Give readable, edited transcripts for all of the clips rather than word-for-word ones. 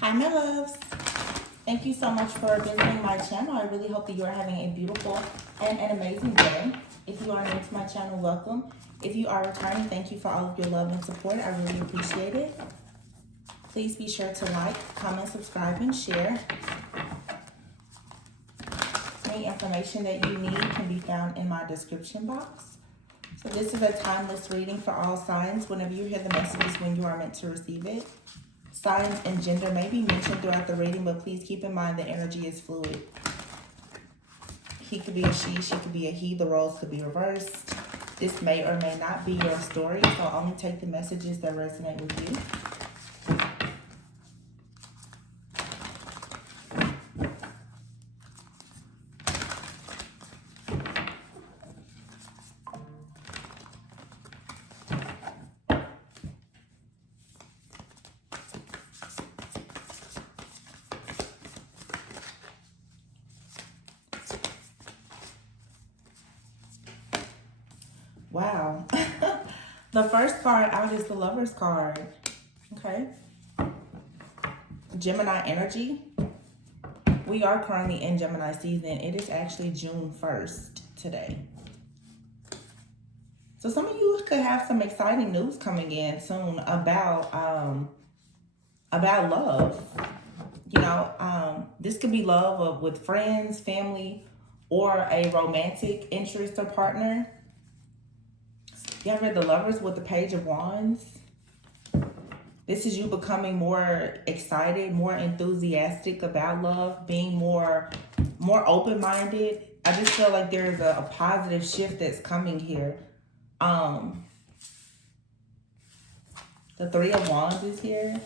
Hi, my loves. Thank you so much for visiting my channel. I really hope that you are having a beautiful and an amazing day. If you are new to my channel, welcome. If you are returning, thank you for all of your love and support. I really appreciate it. Please be sure to like, comment, subscribe, and share. Any information that you need can be found in my description box. So this is a timeless reading for all signs. Whenever you hear the messages, when you are meant to receive it. Signs and gender may be mentioned throughout the reading, but please keep in mind the energy is fluid. He could be a she could be a he. The roles could be reversed. This may or may not be your story, so only take the messages that resonate with you. Wow. The first card out is the Lover's card. Okay. Gemini energy. We are currently in Gemini season. It is actually June 1st today. So some of you could have some exciting news coming in soon about love. You know, this could be love with friends, family, or a romantic interest or partner. You have read the Lovers with the Page of Wands. This is you becoming more excited, more enthusiastic about love, being more open-minded. I just feel like there is a positive shift that's coming here. The Three of Wands is here.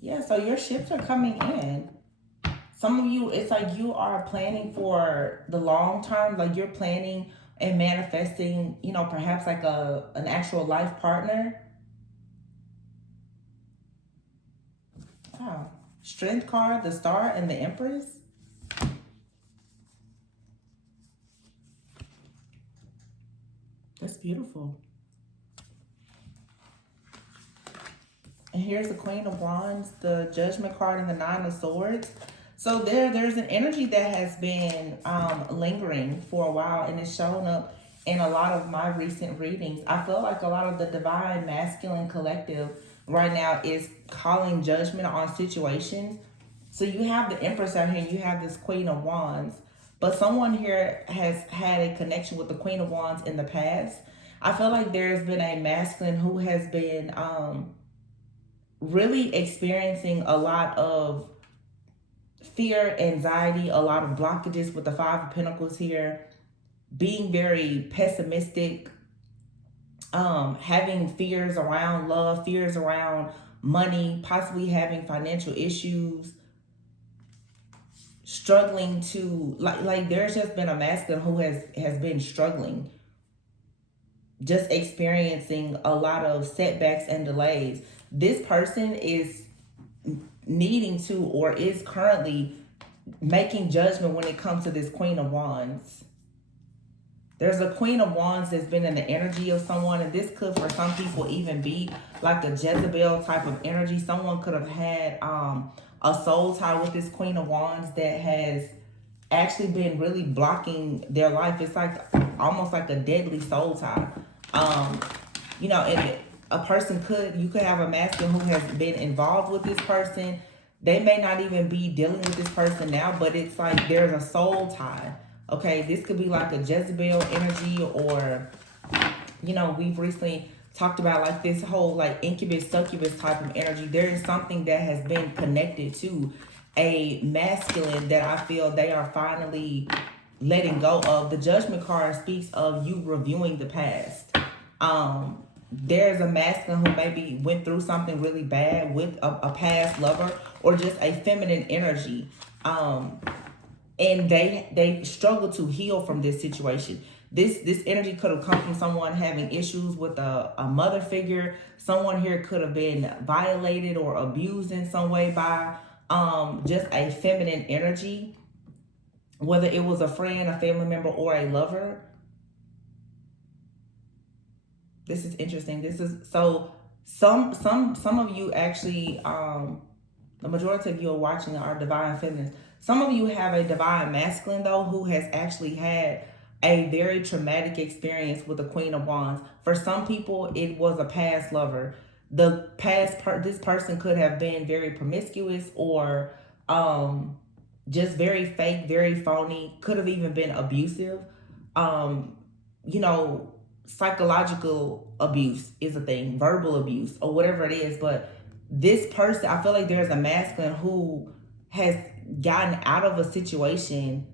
Yeah, so your shifts are coming in. Some of you, it's like you are planning for the long term, like you're planning and manifesting, you know, perhaps like an actual life partner. Wow. Strength card, the Star, and the Empress. That's beautiful. And here's the Queen of Wands, the Judgment card, and the Nine of Swords. So there's an energy that has been lingering for a while, and it's shown up in a lot of my recent readings. I feel like a lot of the divine masculine collective right now is calling judgment on situations. So you have the Empress out here, and you have this Queen of Wands. But someone here has had a connection with the Queen of Wands in the past. I feel like there's been a masculine who has been really experiencing a lot of fear, anxiety, a lot of blockages with the Five of Pentacles here, being very pessimistic, having fears around love, fears around money, possibly having financial issues, struggling to, like there's just been a masculine who has been struggling, just experiencing a lot of setbacks and delays. This person is needing to, or is currently making judgment when it comes to this Queen of Wands. There's a Queen of Wands that's been in the energy of someone, and this could for some people even be like a Jezebel type of energy. Someone could have had a soul tie with this Queen of Wands that has actually been really blocking their life. It's like almost like a deadly soul tie. You know, and a person you could have a masculine who has been involved with this person. They may not even be dealing with this person now, but it's like there's a soul tie. Okay, this could be like a Jezebel energy, or, you know, we've recently talked about like this whole like incubus, succubus type of energy. There is something that has been connected to a masculine that I feel they are finally letting go of. The Judgment card speaks of you reviewing the past. There's a masculine who maybe went through something really bad with a past lover, or just a feminine energy. And they struggle to heal from this situation. This energy could have come from someone having issues with a mother figure. Someone here could have been violated or abused in some way by just a feminine energy, whether it was a friend, a family member, or a lover. This is interesting. This is so some of you actually The majority of you are watching are divine feminines. Some of you have a divine masculine, though, who has actually had a very traumatic experience with the Queen of Wands. For some people, it was a past lover. This person could have been very promiscuous or just very fake, very phony, could have even been abusive. Um, you know, Psychological abuse is a thing, verbal abuse, or whatever it is. But this person, I feel like there's a masculine who has gotten out of a situation,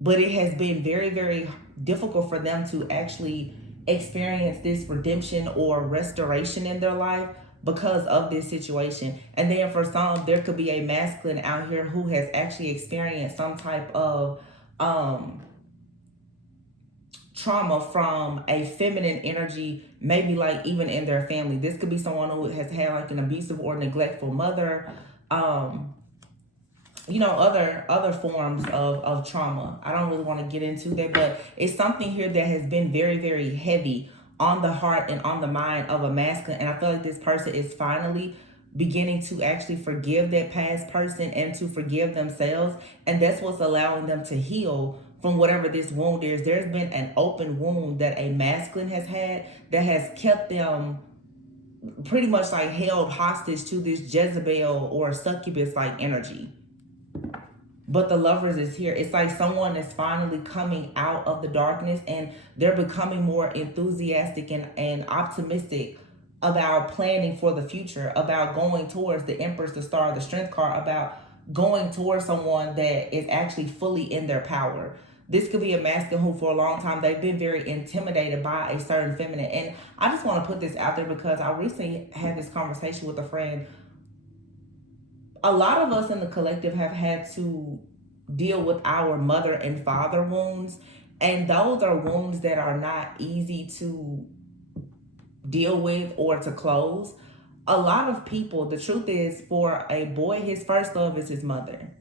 but it has been very, very difficult for them to actually experience this redemption or restoration in their life because of this situation. And then for some, there could be a masculine out here who has actually experienced some type of trauma from a feminine energy, maybe like even in their family. This could be someone who has had like an abusive or neglectful mother, other forms of trauma. I don't really want to get into that, but it's something here that has been very, very heavy on the heart and on the mind of a masculine. And I feel like this person is finally beginning to actually forgive that past person and to forgive themselves. And that's what's allowing them to heal from whatever this wound is. There's been an open wound that a masculine has had that has kept them pretty much like held hostage to this Jezebel or Succubus like energy. But the Lovers is here. It's like someone is finally coming out of the darkness and they're becoming more enthusiastic and optimistic about planning for the future, about going towards the Empress, the Star, the Strength card, about going towards someone that is actually fully in their power. This could be a masculine who for a long time they've been very intimidated by a certain feminine. And I just want to put this out there because I recently had this conversation with a friend. A lot of us in the collective have had to deal with our mother and father wounds. And those are wounds that are not easy to deal with or to close. A lot of people, the truth is, for a boy, his first love is his mother.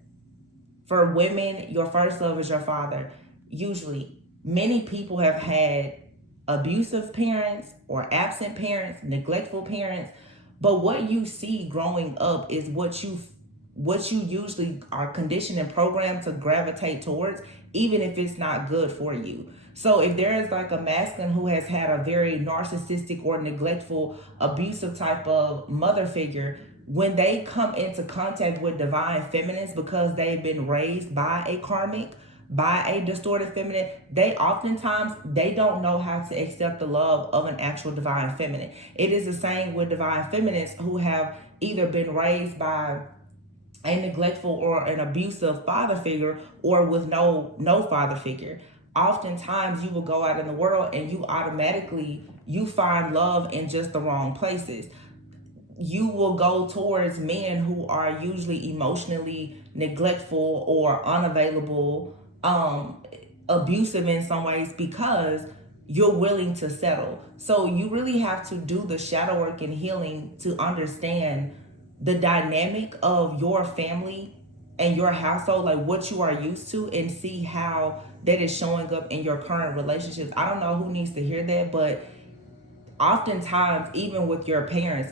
For women, your first love is your father. Usually, many people have had abusive parents or absent parents, neglectful parents. But what you see growing up is what you usually are conditioned and programmed to gravitate towards, even if it's not good for you. So if there is like a masculine who has had a very narcissistic or neglectful, abusive type of mother figure, when they come into contact with divine feminines because they've been raised by a karmic, by a distorted feminine, they oftentimes don't know how to accept the love of an actual divine feminine. It is the same with divine feminines who have either been raised by a neglectful or an abusive father figure or with no father figure. Oftentimes you will go out in the world and you find love in just the wrong places. You will go towards men who are usually emotionally neglectful or unavailable, abusive in some ways because you're willing to settle. So you really have to do the shadow work and healing to understand the dynamic of your family and your household, like what you are used to, and see how that is showing up in your current relationships. I don't know who needs to hear that, but oftentimes, even with your parent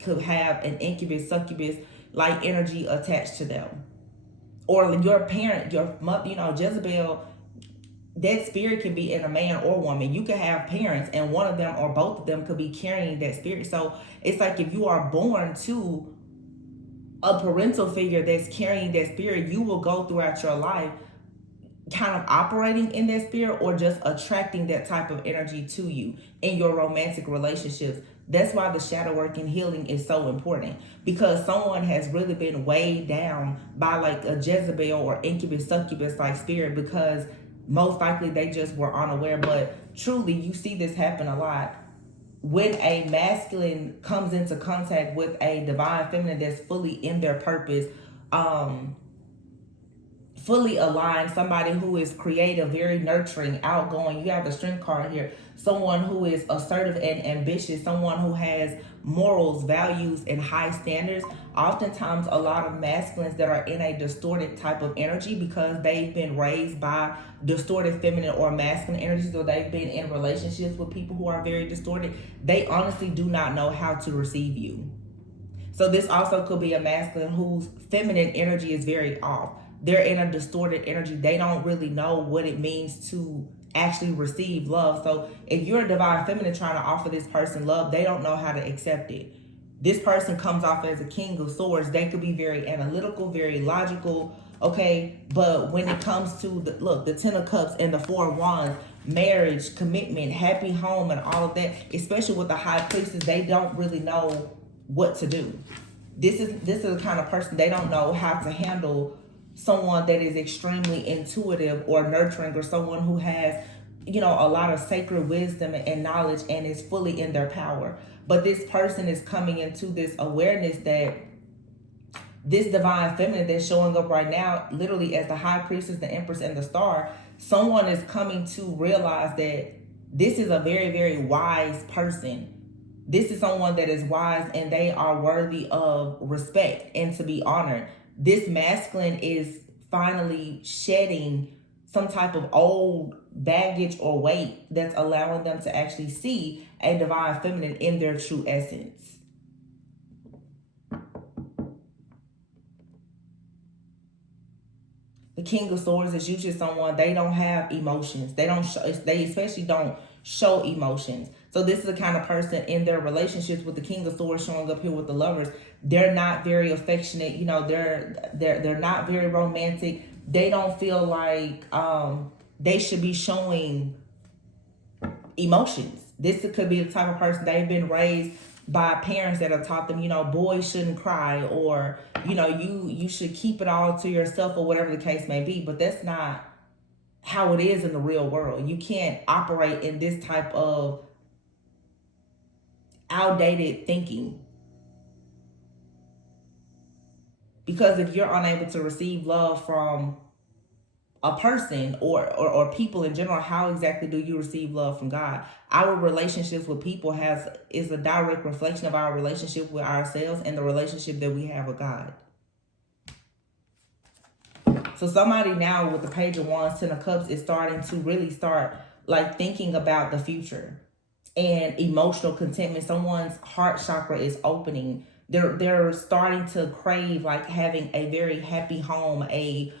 could have an incubus, succubus like energy attached to them. Or your parent, your mother, Jezebel, that spirit can be in a man or woman. You could have parents and one of them or both of them could be carrying that spirit. So it's like if you are born to a parental figure that's carrying that spirit, you will go throughout your life kind of operating in that spirit or just attracting that type of energy to you in your romantic relationships. That's why the shadow work and healing is so important, because someone has really been weighed down by like a Jezebel or incubus, succubus like spirit, because most likely they just were unaware. But truly, you see this happen a lot. When a masculine comes into contact with a divine feminine that's fully in their purpose, fully aligned, somebody who is creative, very nurturing, outgoing. You have the Strength card here. Someone who is assertive and ambitious, someone who has morals, values, and high standards. Oftentimes, a lot of masculines that are in a distorted type of energy because they've been raised by distorted feminine or masculine energies, or they've been in relationships with people who are very distorted, they honestly do not know how to receive you. So So this also could be a masculine whose feminine energy is very off. They're in a distorted energy. They don't really know what it means to actually receive love. So if you're a divine feminine trying to offer this person love, they don't know how to accept it. This person comes off as a king of swords. They could be very analytical, very logical, okay? But when it comes to, the 10 of cups and the 4 of wands, marriage, commitment, happy home, and all of that, especially with the high priestess, they don't really know what to do. This is the kind of person, they don't know how to handle someone that is extremely intuitive or nurturing, or someone who has, a lot of sacred wisdom and knowledge and is fully in their power. But this person is coming into this awareness that this divine feminine that's showing up right now, literally as the high priestess, the empress, and the star, someone is coming to realize that this is a very, very wise person. This is someone that is wise, and they are worthy of respect and to be honored. This masculine is finally shedding some type of old baggage or weight that's allowing them to actually see a divine feminine in their true essence. The King of Swords is usually someone, they don't have emotions. They especially don't show emotions. So this is the kind of person in their relationships with the King of Swords showing up here with the Lovers. They're not very affectionate. They're not very romantic. They don't feel like they should be showing emotions. This could be the type of person, they've been raised by parents that have taught them, boys shouldn't cry, or, you should keep it all to yourself, or whatever the case may be. But that's not how it is in the real world. You can't operate in this type of outdated thinking. Because if you're unable to receive love from a person or people in general, how exactly do you receive love from God? Our relationships with people is a direct reflection of our relationship with ourselves and the relationship that we have with God. So somebody now with the Page of Wands, 10 of Cups, is starting to really start like thinking about the future and emotional contentment. Someone's heart chakra is opening. They're starting to crave like having a very happy home, a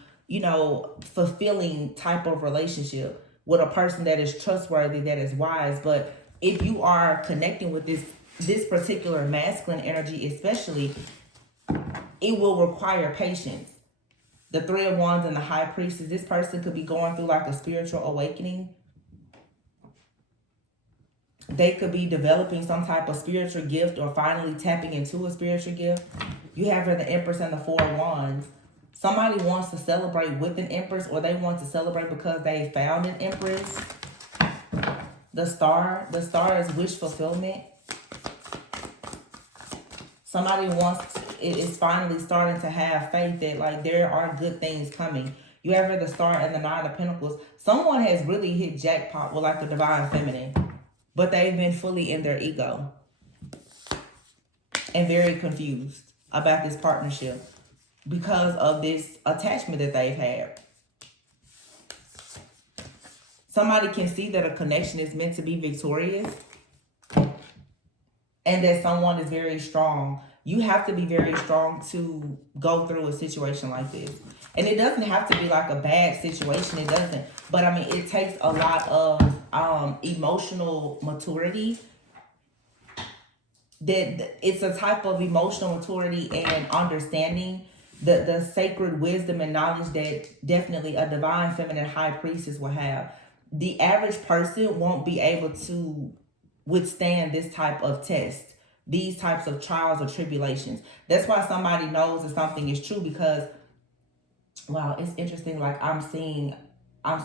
fulfilling type of relationship with a person that is trustworthy, that is wise. But if you are connecting with this particular masculine energy especially, it will require patience. The 3 of Wands and the High Priestess, this person could be going through like a spiritual awakening. They could be developing some type of spiritual gift or finally tapping into a spiritual gift. You have here the Empress and the 4 of Wands. Somebody wants to celebrate with an Empress, or they want to celebrate because they found an Empress. The Star is wish fulfillment. Somebody is finally starting to have faith that like there are good things coming. You have here the Star and the 9 of Pentacles. Someone has really hit jackpot with like the divine feminine, but they've been fully in their ego and very confused about this partnership because of this attachment that they've had. Somebody can see that a connection is meant to be victorious and that someone is very strong. You have to be very strong to go through a situation like this. And it doesn't have to be like a bad situation. It doesn't. But I mean, it takes a lot of emotional maturity. That it's a type of emotional maturity and understanding the sacred wisdom and knowledge that definitely a divine feminine high priestess will have. The average person won't be able to withstand this type of test, these types of trials or tribulations. That's why somebody knows that something is true, because wow, it's interesting. Like I'm seeing I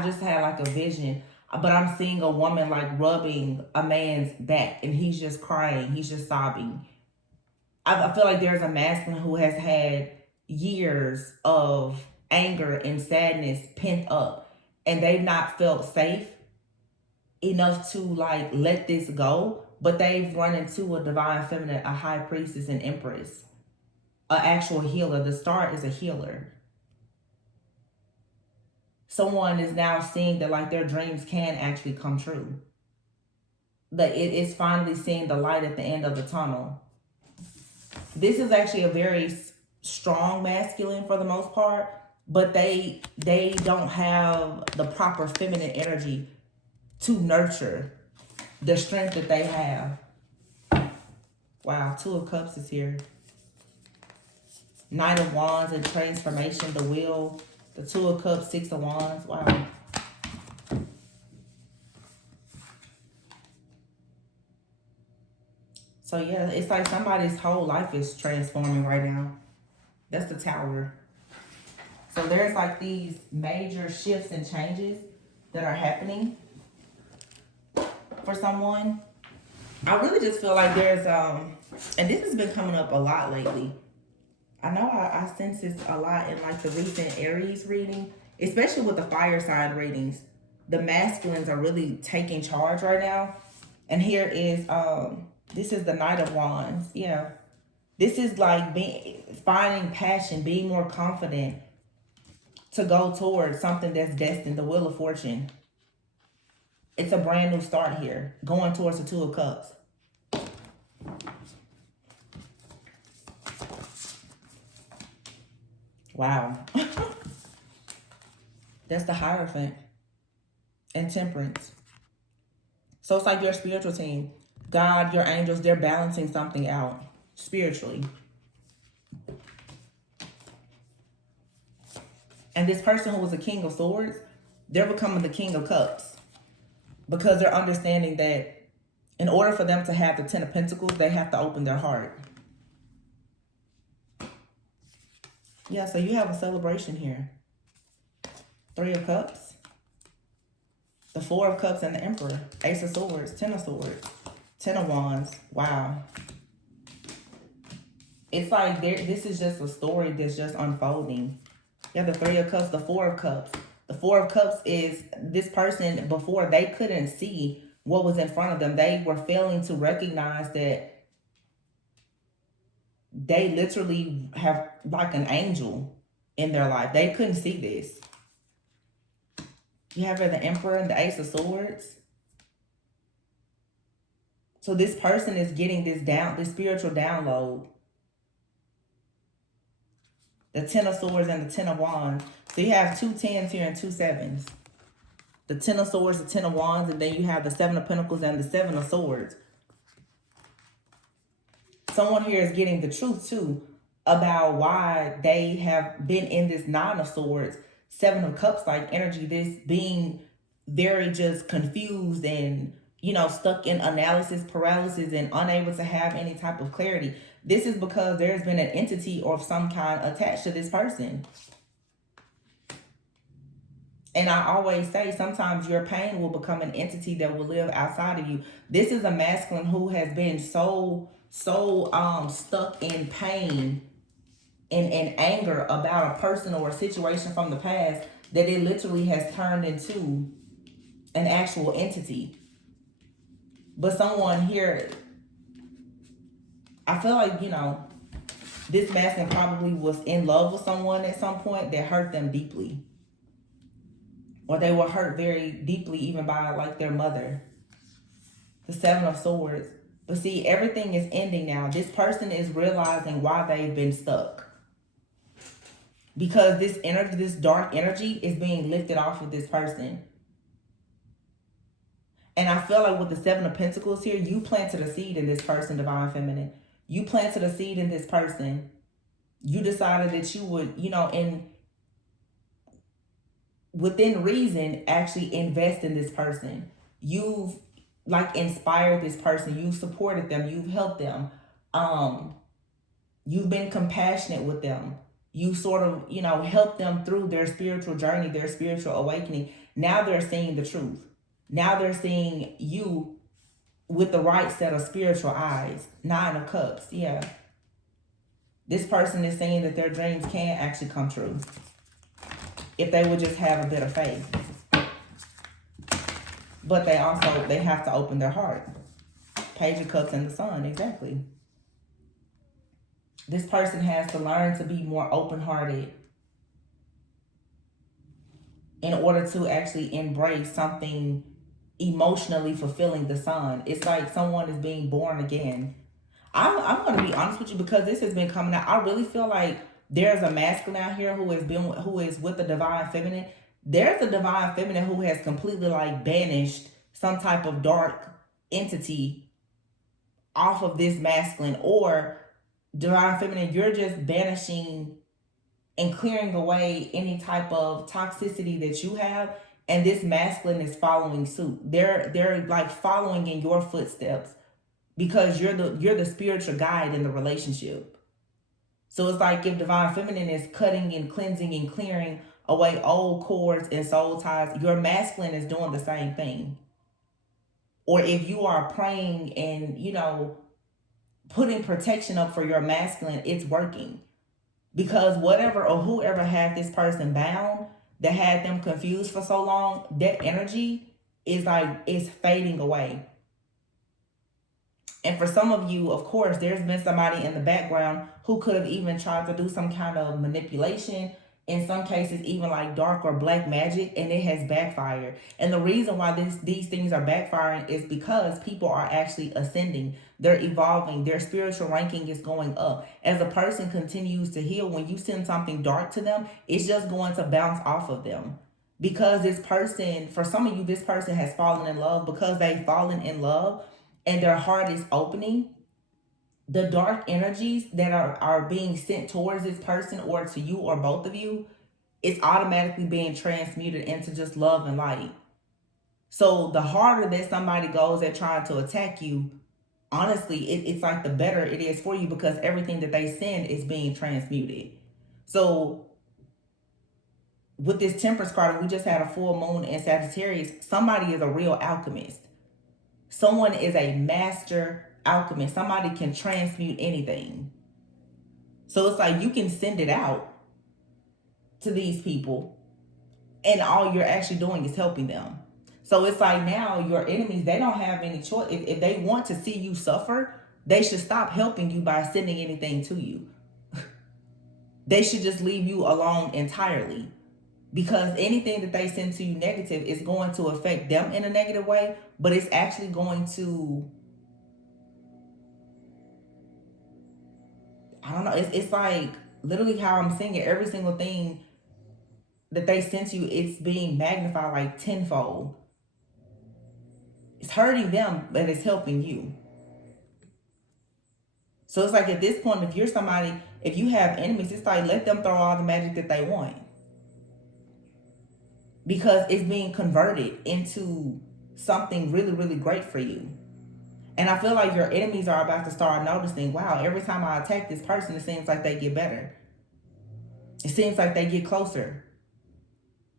just had like a vision, but I'm seeing a woman like rubbing a man's back and he's just crying, he's just sobbing. I feel like there's a masculine who has had years of anger and sadness pent up, and they've not felt safe enough to like let this go, but they've run into a divine feminine, a high priestess, an empress, an actual healer. The Star is a healer. Someone is now seeing that like their dreams can actually come true. that it is finally seeing the light at the end of the tunnel. This is actually a very strong masculine for the most part, but they don't have the proper feminine energy to nurture the strength that they have. Wow, Two of Cups is here. Knight of Wands and transformation, the wheel, the Two of Cups, Six of Wands. Wow. So yeah, it's like somebody's whole life is transforming right now. That's the Tower. So there's like these major shifts and changes that are happening for someone. I really just feel like there's and this has been coming up a lot lately. I know I sense this a lot in like the recent Aries reading, especially with the fire sign readings. The masculines are really taking charge right now. And here is this is the Knight of Wands. Yeah. This is like finding passion, being more confident to go towards something that's destined, the Wheel of Fortune. It's a brand new start here, going towards the Two of Cups. Wow. That's the Hierophant and Temperance. So it's like your spiritual team. God, your angels, they're balancing something out spiritually. And this person who was a King of Swords, they're becoming the King of Cups. Because they're understanding that in order for them to have the Ten of Pentacles, they have to open their heart. Yeah, so you have a celebration here. Three of Cups. The Four of Cups and the Emperor. Ace of Swords, Ten of Swords. Ten of Wands. Wow. It's like this is just a story that's just unfolding. You have the Three of Cups, the Four of Cups. The Four of Cups is this person, before they couldn't see what was in front of them. They were failing to recognize that they literally have like an angel in their life. They couldn't see this. You have here the Emperor and the Ace of Swords. So this person is getting this spiritual download. The Ten of Swords and the Ten of Wands. So you have two tens here and two sevens. The Ten of Swords, the Ten of Wands, and then you have the Seven of Pentacles and the Seven of Swords. Someone here is getting the truth too about why they have been in this Nine of Swords, Seven of Cups like energy, this being very just confused and, you know, stuck in analysis paralysis and unable to have any type of clarity. This is because there's been an entity of some kind attached to this person. And I always say, sometimes your pain will become an entity that will live outside of you. This is a masculine who has been so stuck in pain and anger about a person or a situation from the past that it literally has turned into an actual entity. But someone here, I feel like, you know, this masculine probably was in love with someone at some point that hurt them deeply. Or they were hurt very deeply even by like their mother. The Seven of Swords. But see, everything is ending now. This person is realizing why they've been stuck. Because this energy, this dark energy is being lifted off of this person. And I feel like with the Seven of Pentacles here, you planted a seed in this person, Divine Feminine. You planted a seed in this person. You decided that you would, you know, within reason, actually invest in this person. You've like inspired this person. You've supported them. You've helped them. You've been compassionate with them. You sort of, you know, helped them through their spiritual journey, their spiritual awakening. Now they're seeing the truth. Now they're seeing you with the right set of spiritual eyes. Nine of Cups, yeah. This person is saying that their dreams can actually come true if they would just have a bit of faith. But they have to open their heart. Page of Cups and the Sun, exactly. This person has to learn to be more open-hearted in order to actually embrace something emotionally fulfilling the Sun. It's like someone is being born again. I'm going to be honest with you, because this has been coming out. I really feel like there's a masculine out here who is with the divine feminine. There's a divine feminine who has completely like banished some type of dark entity off of this masculine, or divine feminine, you're just banishing and clearing away any type of toxicity that you have, and this masculine is following suit. They're like following in your footsteps, because you're the spiritual guide in the relationship. So it's like if divine feminine is cutting and cleansing and clearing away old cords and soul ties, your masculine is doing the same thing. Or if you are praying and, putting protection up for your masculine, it's working. Because whatever or whoever had this person bound, that had them confused for so long, that energy is fading away. And for some of you, of course, there's been somebody in the background who could have even tried to do some kind of manipulation, in some cases even like dark or black magic, and it has backfired. And the reason why these things are backfiring is because people are actually ascending. They're evolving. Their spiritual ranking is going up. As a person continues to heal, when you send something dark to them, it's just going to bounce off of them. Because this person, for some of you, this person has fallen in love. Because they've fallen in love and their heart is opening, the dark energies that are being sent towards this person or to you or both of you, it's automatically being transmuted into just love and light. So the harder that somebody goes at trying to attack you, honestly, it's like the better it is for you, because everything that they send is being transmuted. So with this Temperance card, we just had a full moon in Sagittarius. Somebody is a real alchemist. Someone is a master alchemist. Somebody can transmute anything. So it's like you can send it out to these people, and all you're actually doing is helping them. So it's like now your enemies, they don't have any choice. If they want to see you suffer, they should stop helping you by sending anything to you. They should just leave you alone entirely. Because anything that they send to you negative is going to affect them in a negative way, but it's actually going to, I don't know, it's like literally how I'm saying it, every single thing that they send to you, it's being magnified like tenfold. It's hurting them, but it's helping you. So it's like at this point, if you're somebody, if you have enemies, it's like let them throw all the magic that they want. Because it's being converted into something really, really great for you. And I feel like your enemies are about to start noticing, wow, every time I attack this person, it seems like they get better. It seems like they get closer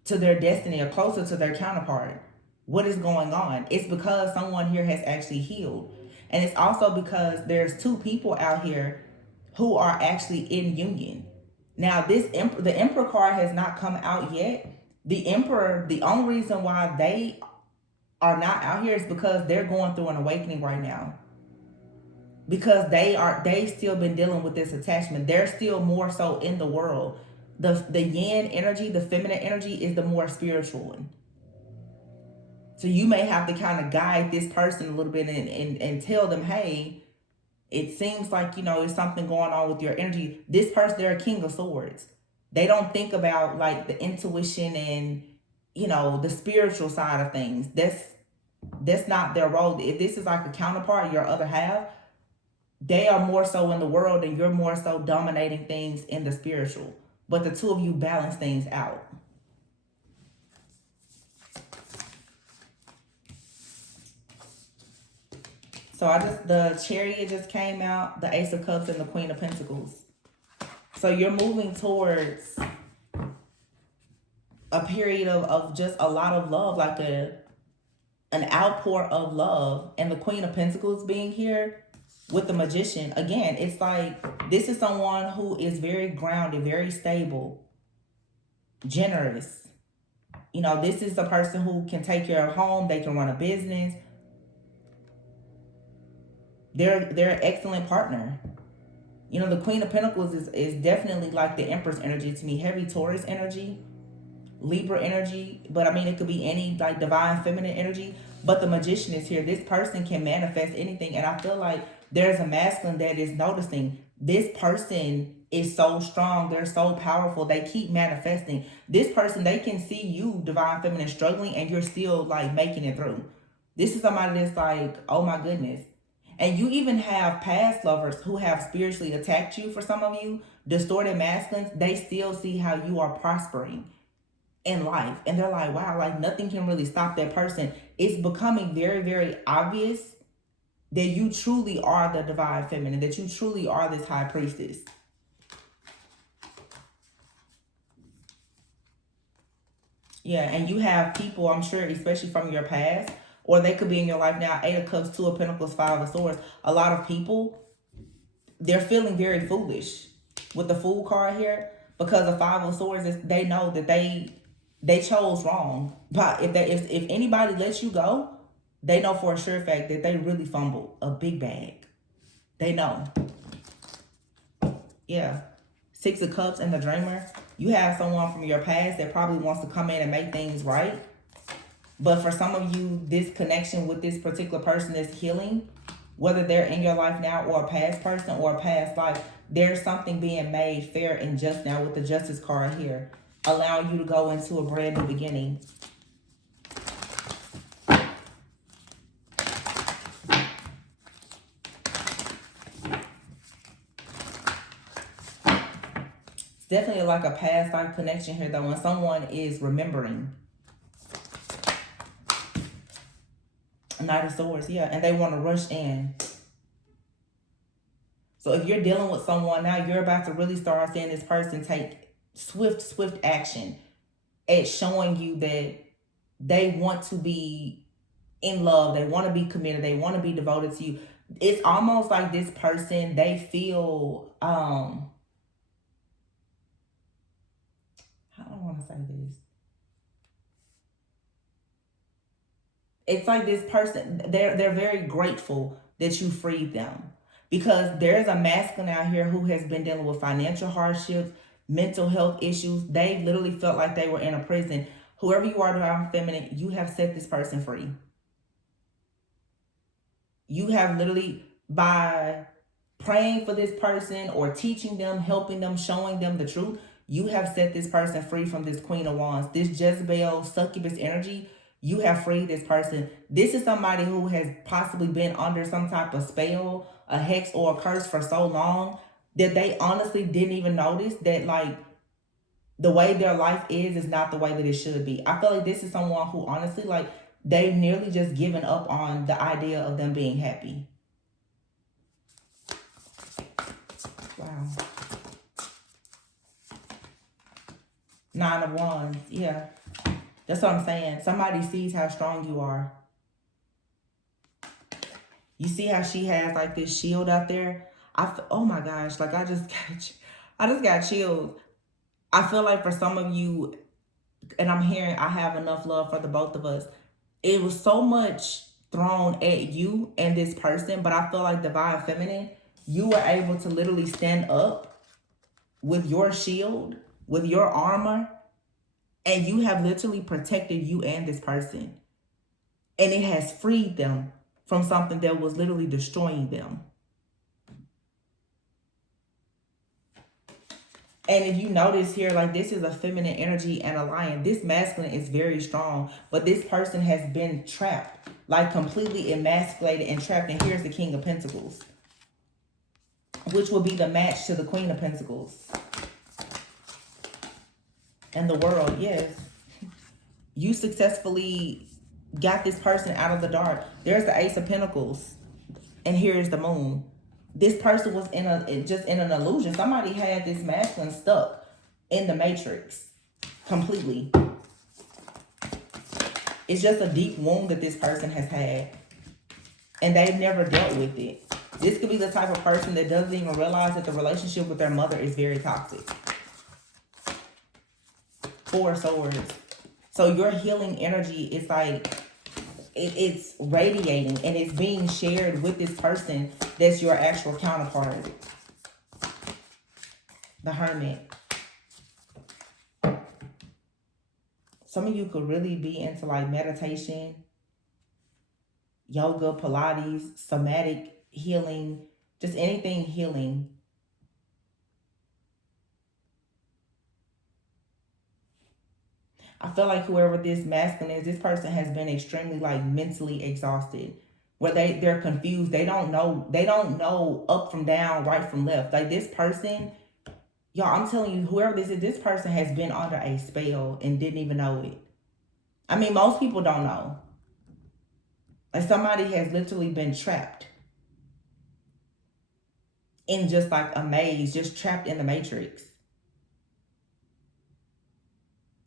to their destiny or closer to their counterpart. What is going on? It's because someone here has actually healed. And it's also because there's two people out here who are actually in union. Now, the Emperor card has not come out yet. The Emperor, the only reason why they are not out here is because they're going through an awakening right now. Because they've still been dealing with this attachment. They're still more so in the world. The yin energy, the feminine energy, is the more spiritual one. So you may have to kind of guide this person a little bit and tell them, hey, it seems like, there's something going on with your energy. This person, they're a king of swords. They don't think about like the intuition and, the spiritual side of things. That's not their role. If this is like a counterpart, your other half, they are more so in the world and you're more so dominating things in the spiritual. But the two of you balance things out. So the Chariot just came out, the Ace of Cups and the Queen of Pentacles. So you're moving towards a period of just a lot of love, like an outpour of love. And the Queen of Pentacles being here with the Magician, again, it's like this is someone who is very grounded, very stable, generous. This is a person who can take care of home. They can run a business. They're an excellent partner. The Queen of Pentacles is definitely like the Empress energy to me. Heavy Taurus energy, Libra energy. But I mean, it could be any like divine feminine energy. But the magician is here. This person can manifest anything. And I feel like there's a masculine that is noticing this person is so strong. They're so powerful. They keep manifesting. This person, they can see you, divine feminine, struggling, and you're still like making it through. This is somebody that's like, oh my goodness. And you even have past lovers who have spiritually attacked you. For some of you, distorted masculines, they still see how you are prospering in life. And they're like, wow, like nothing can really stop that person. It's becoming very, very obvious that you truly are the divine feminine, that you truly are this high priestess. Yeah, and you have people, I'm sure, especially from your past, or they could be in your life now, 8 of Cups, 2 of Pentacles, 5 of Swords. A lot of people, they're feeling very foolish with the Fool card here, because the 5 of Swords is, they know that they chose wrong. But if anybody lets you go, they know for a sure fact that they really fumbled a big bag. They know. Yeah. 6 of Cups and the Dreamer. You have someone from your past that probably wants to come in and make things right. But for some of you, this connection with this particular person is healing. Whether they're in your life now or a past person or a past life, there's something being made fair and just now with the Justice card here, allowing you to go into a brand new beginning. It's definitely like a past life connection here though, when someone is remembering. Knight of Swords, yeah, and they want to rush in. So if you're dealing with someone now, you're about to really start seeing this person take swift action at showing you that they want to be in love, they want to be committed, they want to be devoted to you. It's almost like this person, they feel, how do I want to say this? It's like this person, they're very grateful that you freed them. Because there's a masculine out here who has been dealing with financial hardships, mental health issues. They literally felt like they were in a prison. Whoever you are, divine feminine, you have set this person free. You have literally, by praying for this person or teaching them, helping them, showing them the truth, you have set this person free from this Queen of Wands. This Jezebel, Succubus energy, you have freed this person. This is somebody who has possibly been under some type of spell, a hex or a curse for so long that they honestly didn't even notice that, like, the way their life is not the way that it should be. I feel like this is someone who honestly, like, they've nearly just given up on the idea of them being happy. Wow. 9 of Wands, yeah. That's what I'm saying. Somebody sees how strong you are. You see how she has like this shield out there? Oh my gosh, like I just got chills. I feel like for some of you, and I'm hearing I have enough love for the both of us. It was so much thrown at you and this person, but I feel like divine feminine, you were able to literally stand up with your shield, with your armor, and you have literally protected you and this person. And it has freed them from something that was literally destroying them. And if you notice here, like this is a feminine energy and a lion. This masculine is very strong, but this person has been trapped, like completely emasculated and trapped. And here's the King of Pentacles, which will be the match to the Queen of Pentacles. And the World, yes. You successfully got this person out of the dark. There's the Ace of Pentacles, and here's the Moon. This person was just in an illusion. Somebody had this masculine stuck in the matrix completely. It's just a deep wound that this person has had, and they've never dealt with it. This could be the type of person that doesn't even realize that the relationship with their mother is very toxic. 4 of Swords. So your healing energy is like, it's radiating and it's being shared with this person that's your actual counterpart. The Hermit. Some of you could really be into like meditation, yoga, Pilates, somatic healing, just anything healing. I feel like whoever this masculine is, this person has been extremely like mentally exhausted. Where they're confused. They don't know up from down, right from left. Like this person, y'all, I'm telling you, whoever this is, this person has been under a spell and didn't even know it. I mean, most people don't know. Like somebody has literally been trapped in just like a maze, just trapped in the matrix.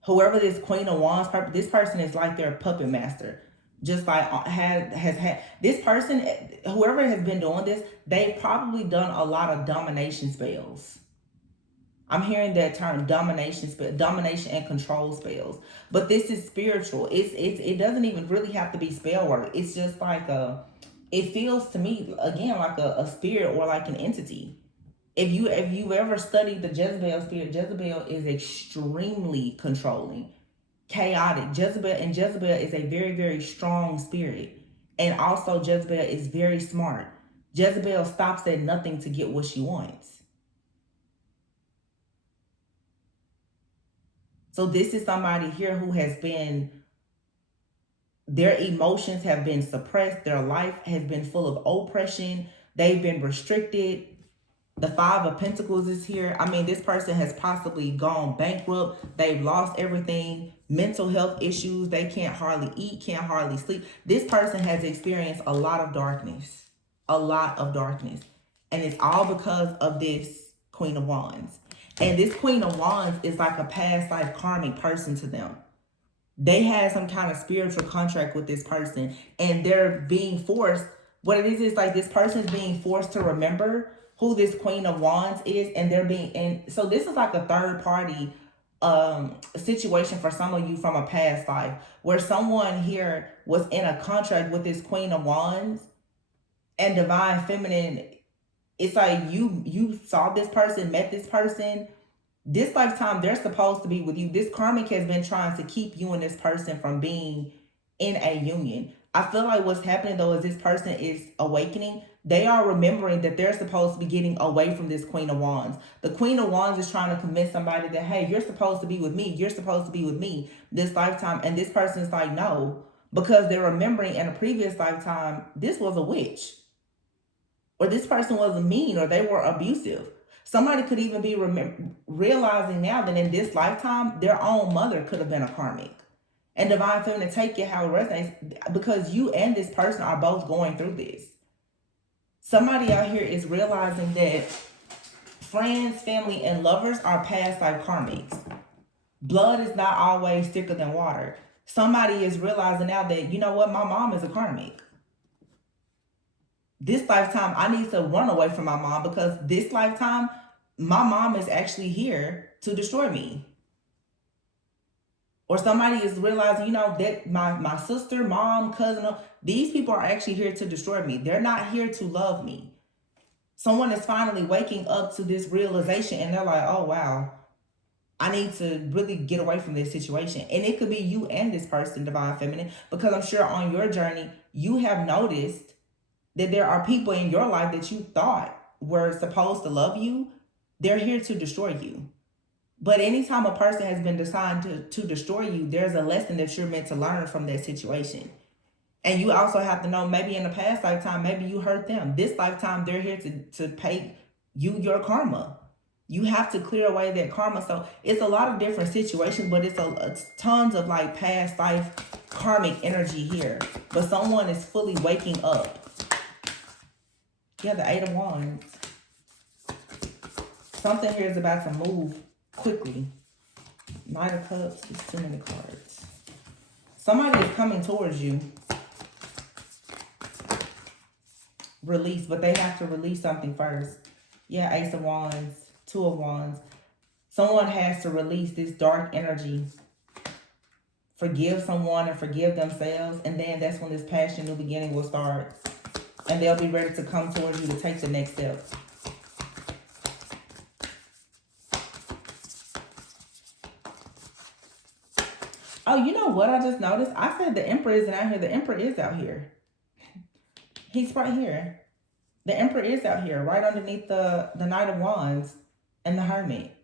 Whoever this Queen of Wands, this person is like their puppet master. Just like has had this person, whoever has been doing this, they've probably done a lot of domination spells. I'm hearing that term, domination and control spells. But this is spiritual. It doesn't even really have to be spell work. It's just like it feels to me again like a spirit or like an entity. If you've ever studied the Jezebel spirit, Jezebel is extremely controlling, chaotic. Jezebel is a very, very strong spirit. And also Jezebel is very smart. Jezebel stops at nothing to get what she wants. So this is somebody here who has been, their emotions have been suppressed. Their life has been full of oppression. They've been restricted. The Five of Pentacles is here. I mean, this person has possibly gone bankrupt. They've lost everything. Mental health issues. They can't hardly eat, can't hardly sleep. This person has experienced a lot of darkness. A lot of darkness. And it's all because of this Queen of Wands. And this Queen of Wands is like a past life karmic person to them. They had some kind of spiritual contract with this person. And they're being forced. What it is like this person is being forced to remember who this Queen of Wands is, and they're being, and so this is like a third party situation for some of you from a past life, where someone here was in a contract with this Queen of Wands and Divine Feminine. It's like you saw this person, met this person. This lifetime they're supposed to be with you. This karmic has been trying to keep you and this person from being in a union. I feel like what's happening though is this person is awakening. They are remembering that they're supposed to be getting away from this Queen of Wands. The Queen of Wands is trying to convince somebody that, hey, you're supposed to be with me. You're supposed to be with me this lifetime. And this person's like, no, because they're remembering in a previous lifetime, this was a witch. Or this person was mean, or they were abusive. Somebody could even be realizing now that in this lifetime, their own mother could have been a karmic. And Divine Feminine, take it how it resonates, because you and this person are both going through this. Somebody out here is realizing that friends, family, and lovers are past life karmics. Blood is not always thicker than water. Somebody is realizing now that, you know what, my mom is a karmic. This lifetime, I need to run away from my mom, because this lifetime, my mom is actually here to destroy me. Or somebody is realizing, you know, that my sister, mom, cousin, these people are actually here to destroy me. They're not here to love me. Someone is finally waking up to this realization, and they're like, oh, wow, I need to really get away from this situation. And it could be you and this person, Divine Feminine, because I'm sure on your journey, you have noticed that there are people in your life that you thought were supposed to love you. They're here to destroy you. But anytime a person has been designed to destroy you, there's a lesson that you're meant to learn from that situation. And you also have to know, maybe in the past lifetime, maybe you hurt them. This lifetime, they're here to pay you your karma. You have to clear away that karma. So it's a lot of different situations, but it's tons of like past life karmic energy here. But someone is fully waking up. Yeah, the Eight of Wands. Something here is about to move quickly. Knight of Cups. There's too many cards. Somebody is coming towards you. Release, but they have to release something first. Yeah, Ace of Wands. Two of Wands. Someone has to release this dark energy. Forgive someone and forgive themselves. And then that's when this passion new beginning will start. And they'll be ready to come towards you to take the next step. Oh, you know what I just noticed? I said the Emperor isn't out here. The Emperor is out here. He's right here. The Emperor is out here, right underneath the Knight of Wands and the Hermit.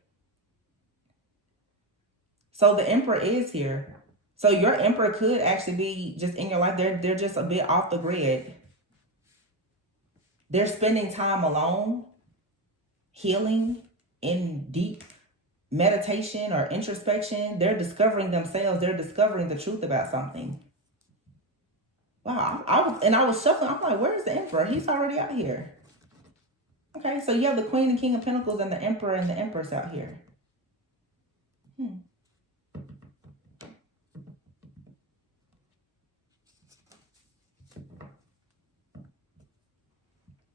So the Emperor is here. So your Emperor could actually be just in your life. They're just a bit off the grid. They're spending time alone, healing, in deep meditation or introspection. They're discovering themselves. They're discovering the truth about something. Wow, I was shuffling. I'm like, where's the Emperor? He's already out here. Okay, so you have the Queen and King of Pentacles and the Emperor and the Empress out here.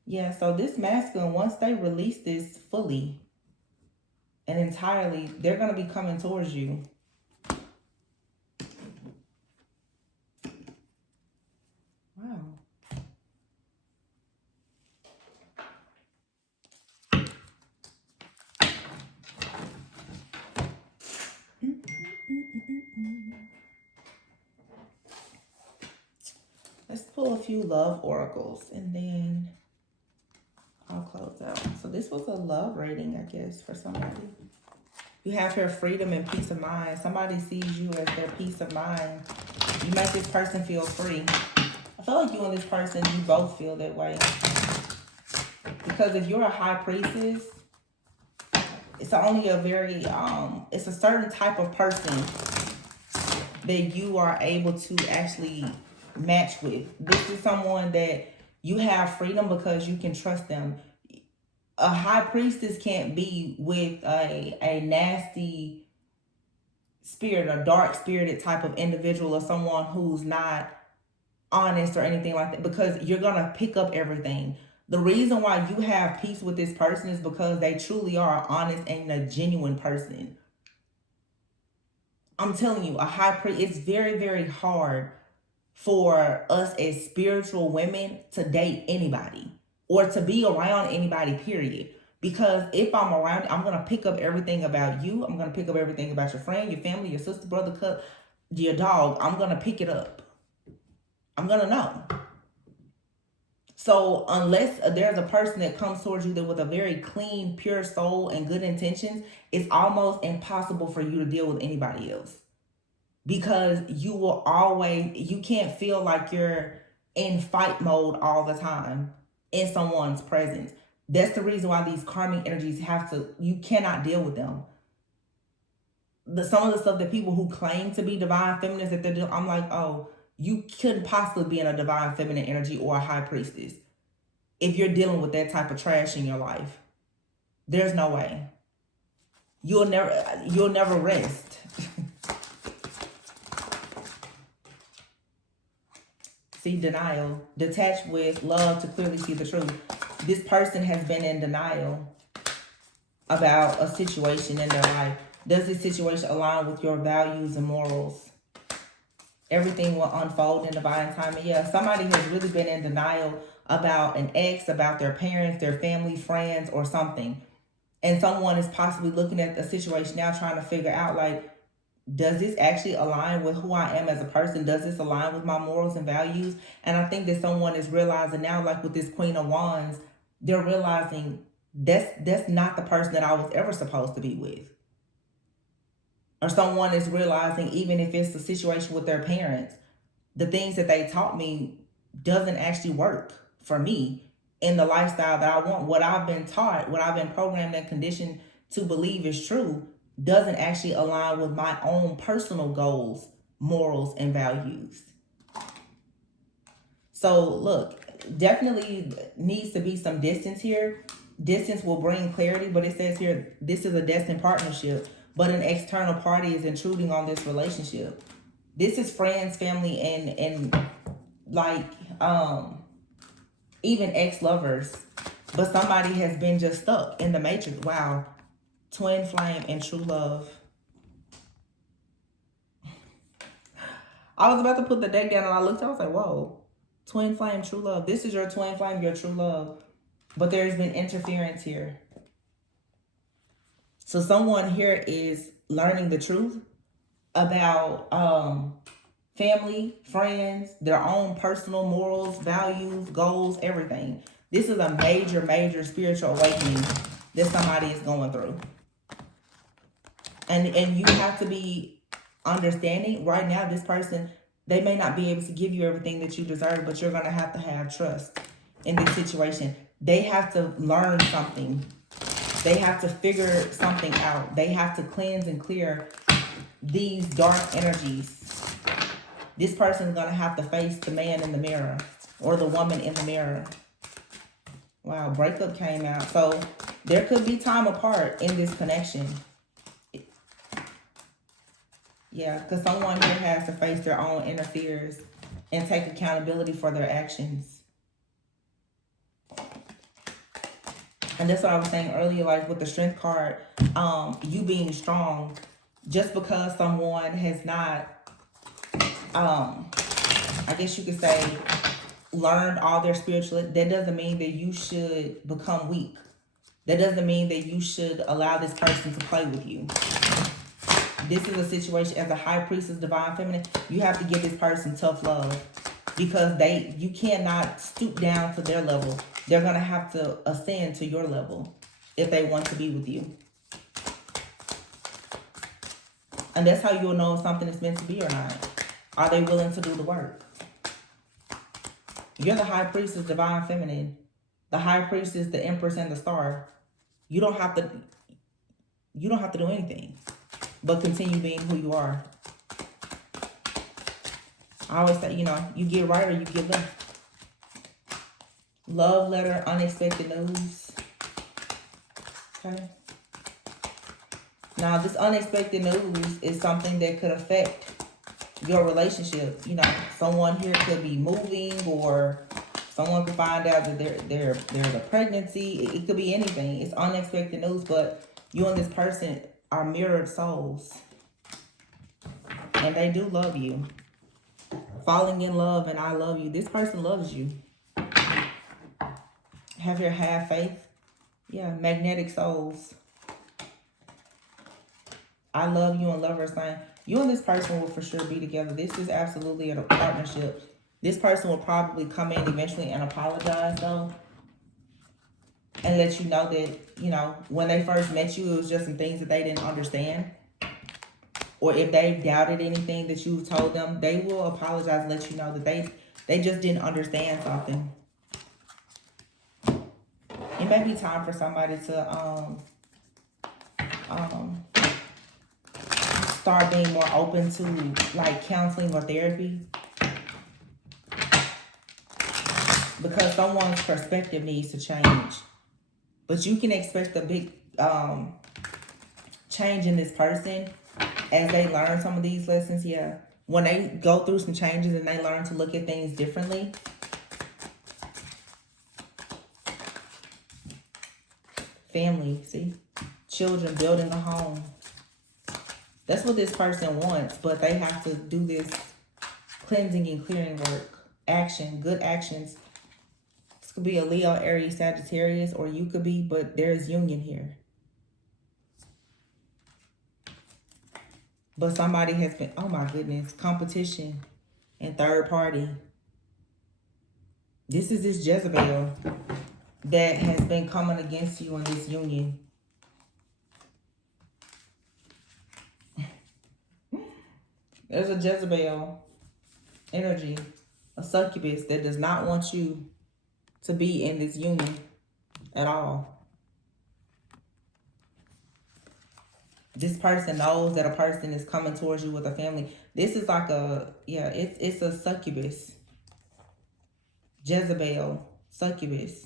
Yeah, so this masculine, once they release this fully and entirely, they're going to be coming towards you. Wow. Let's pull a few love oracles and then I'll close out. So this was a love rating, I guess, for somebody. You have here freedom and peace of mind. Somebody sees you as their peace of mind. You make this person feel free. I feel like you and this person, you both feel that way. Because if you're a high priestess, it's only a very, it's a certain type of person that you are able to actually match with. This is someone that you have freedom because you can trust them. A high priestess can't be with a nasty spirit, a dark spirited type of individual, or someone who's not honest or anything like that, because you're gonna pick up everything. The reason why you have peace with this person is because they truly are honest and a genuine person. I'm telling you, a high priest, it's very, very hard for us as spiritual women to date anybody or to be around anybody, period. Because if I'm around, I'm going to pick up everything about you. I'm going to pick up everything about your friend, your family, your sister, brother, your dog. I'm going to pick it up. I'm going to know. So unless there's a person that comes towards you that with a very clean, pure soul and good intentions, it's almost impossible for you to deal with anybody else. Because you can't feel like you're in fight mode all the time in someone's presence. That's the reason why these karmic energies you cannot deal with them. Some of the stuff that people who claim to be divine feminists that they're doing, I'm like, oh, you couldn't possibly be in a divine feminine energy or a high priestess if you're dealing with that type of trash in your life. There's no way. You'll never rest. See, denial. Detached with love to clearly see the truth. This person has been in denial about a situation in their life. Does this situation align with your values and morals? Everything will unfold in divine timing. Yeah, somebody has really been in denial about an ex, about their parents, their family, friends, or something. And someone is possibly looking at the situation now trying to figure out, like, does this actually align with who I am as a person? Does this align with my morals and values? And I think that someone is realizing now, like with this Queen of Wands, they're realizing that's not the person that I was ever supposed to be with. Or someone is realizing, even if it's a situation with their parents, the things that they taught me doesn't actually work for me in the lifestyle that I want. What I've been taught, what I've been programmed and conditioned to believe is true, doesn't actually align with my own personal goals, morals, and values. So look, definitely needs to be some distance here. Distance will bring clarity, but it says here, this is a destined partnership, but an external party is intruding on this relationship. This is friends, family, and like, even ex-lovers, but somebody has been just stuck in the matrix. Wow. Twin flame and true love. I was about to put the deck down and I looked, I was like, whoa. Twin flame, true love. This is your twin flame, your true love. But there's been interference here. So someone here is learning the truth about family, friends, their own personal morals, values, goals, everything. This is a major, major spiritual awakening that somebody is going through. And you have to be understanding right now. This person, they may not be able to give you everything that you deserve, but you're going to have trust in this situation. They have to learn something. They have to figure something out. They have to cleanse and clear these dark energies. This person is going to have to face the man in the mirror or the woman in the mirror. Wow, breakup came out. So there could be time apart in this connection. Yeah, because someone here has to face their own inner fears and take accountability for their actions. And that's what I was saying earlier, like with the strength card, you being strong, just because someone has not, I guess you could say, learned all their spiritual, that doesn't mean that you should become weak. That doesn't mean that you should allow this person to play with you. This is a situation, as a high priestess, divine feminine, you have to give this person tough love, because you cannot stoop down to their level. They're going to have to ascend to your level if they want to be with you. And that's how you'll know if something is meant to be or not. Are they willing to do the work? You're the high priestess, divine feminine. The high priestess, the empress, and the star. You don't have to do anything but continue being who you are. I always say, you get right or you get left. Love letter, unexpected news. Okay. Now, this unexpected news is something that could affect your relationship. Someone here could be moving, or someone could find out that there's a pregnancy. It could be anything. It's unexpected news, but you and this person are mirrored souls. And they do love you. Falling in love and I love you. This person loves you. Have faith. Yeah, magnetic souls. I love you and lover sign. You and this person will for sure be together. This is absolutely a partnership. This person will probably come in eventually and apologize, though. And let you know that, when they first met you, it was just some things that they didn't understand. Or if they doubted anything that you told them, they will apologize and let you know that they just didn't understand something. It may be time for somebody to start being more open to like counseling or therapy, because someone's perspective needs to change. But you can expect a big change in this person as they learn some of these lessons. Yeah, when they go through some changes and they learn to look at things differently. Family, see? Children, building a home. That's what this person wants, but they have to do this cleansing and clearing work. Action, good actions. This could be a Leo, Aries, Sagittarius, or you could be, but there's union here. But somebody has been, oh my goodness, competition and third party. This is this Jezebel that has been coming against you in this union. There's a Jezebel energy, a succubus that does not want you to be in this union at all. This person knows that a person is coming towards you with a family. This is like it's a succubus. Jezebel, succubus.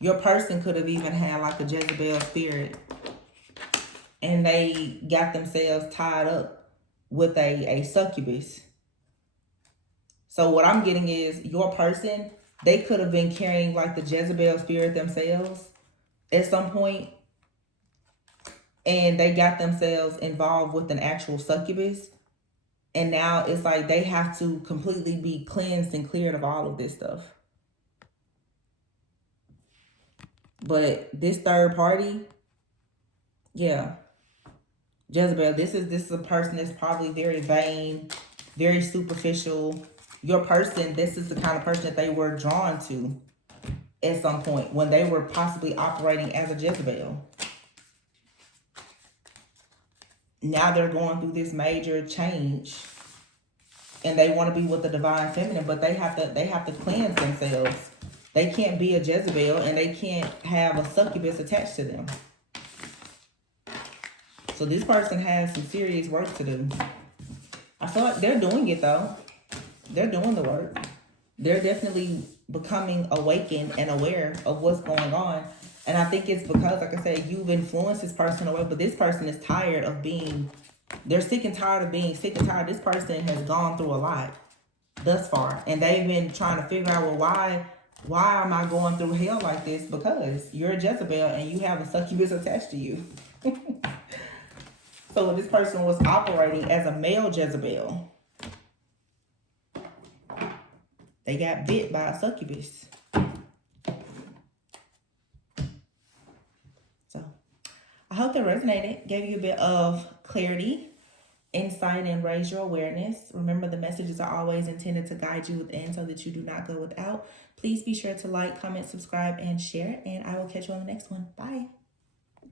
Your person could have even had like a Jezebel spirit, and they got themselves tied up with a succubus. So what I'm getting is your person, they could have been carrying like the Jezebel spirit themselves at some point, and they got themselves involved with an actual succubus. And now it's like they have to completely be cleansed and cleared of all of this stuff. But this third party, yeah, Jezebel, this is a person that's probably very vain, very superficial. Your person, this is the kind of person that they were drawn to at some point when they were possibly operating as a Jezebel. Now they're going through this major change and they want to be with the divine feminine, but they have to cleanse themselves. They can't be a Jezebel and they can't have a succubus attached to them. So this person has some serious work to do. I feel like they're doing it though. They're doing the work. They're definitely becoming awakened and aware of what's going on. And I think it's because, like I said, you've influenced this person away, but this person is tired of being, they're sick and tired of being sick and tired. This person has gone through a lot thus far. And they've been trying to figure out, well, why am I going through hell like this? Because you're a Jezebel and you have a succubus attached to you. So this person was operating as a male Jezebel. They got bit by a succubus. So I hope that resonated, gave you a bit of clarity, insight, and raise your awareness. Remember, the messages are always intended to guide you within so that you do not go without. Please be sure to like, comment, subscribe, and share, and I will catch you on the next one. Bye.